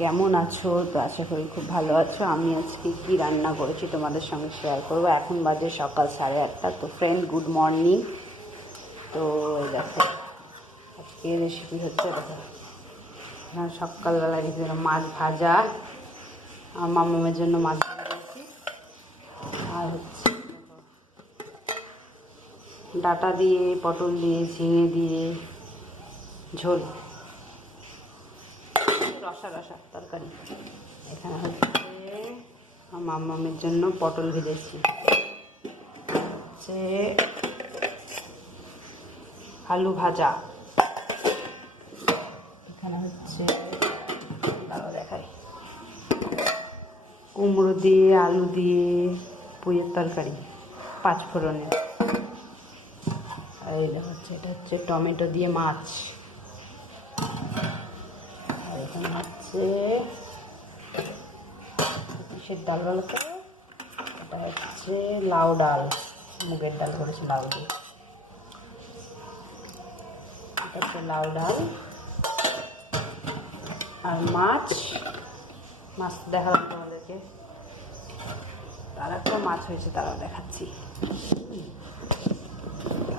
কেমন আছো? তো আশা করি খুব ভালো আছো। আমি আজকে কি রান্না করেছি তোমাদের সঙ্গে শেয়ার করবো। এখন বাজে সকাল 8:30। তো ফ্রেন্ড, গুড মর্নিং। তো এই দেখো আজকে রেসিপি হচ্ছে, দেখো সকালবেলা রেখে মাছ ভাজা, আর মামামের জন্য মাছ ভাজা দিয়েছি। আর হচ্ছে ডাঁটা দিয়ে, পটল দিয়ে, ঝিঙে দিয়ে ঝোল, রসা রসা তরকারি। এখানে হচ্ছে মামামের জন্য পটল ভেজেছি, হচ্ছে আলু ভাজা, এখানে হচ্ছে দাঁড়াও দেখাই, কুমড়ো দিয়ে আলু দিয়ে পুঁইয়ের তরকারি 5 ফোড়নের। আর এটা হচ্ছে টমেটো দিয়ে মাছ। আর এখানে হচ্ছে কিসের ডাল বলো তো, এটা হচ্ছে লাউ ডাল, মুগের ডাল করেছি লাউ দিয়ে। এটা হচ্ছে লাউ ডাল আর মাছ দেখালাম তোমাদেরকে। আর একটা মাছ হয়েছে, তারাও দেখাচ্ছি।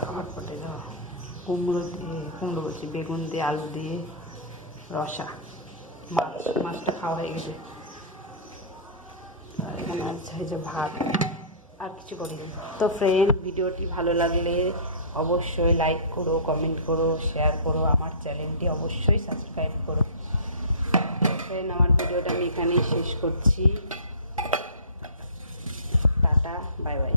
আমার পটে কুমড়ো বলছি, বেগুন দিয়ে আলু দিয়ে রসা। মাছটা খাওয়া হয়ে গেছে। আর এখানে আছে যে ভাত, আর কিছু করিনি। তো ফ্রেন্ড, ভিডিওটি ভালো লাগলে অবশ্যই লাইক করো, কমেন্ট করো, শেয়ার করো, আমার চ্যানেলটি অবশ্যই সাবস্ক্রাইব করো। ফ্রেন্ড, আমার ভিডিওটা আমি এখানেই শেষ করছি। Tata, bye bye.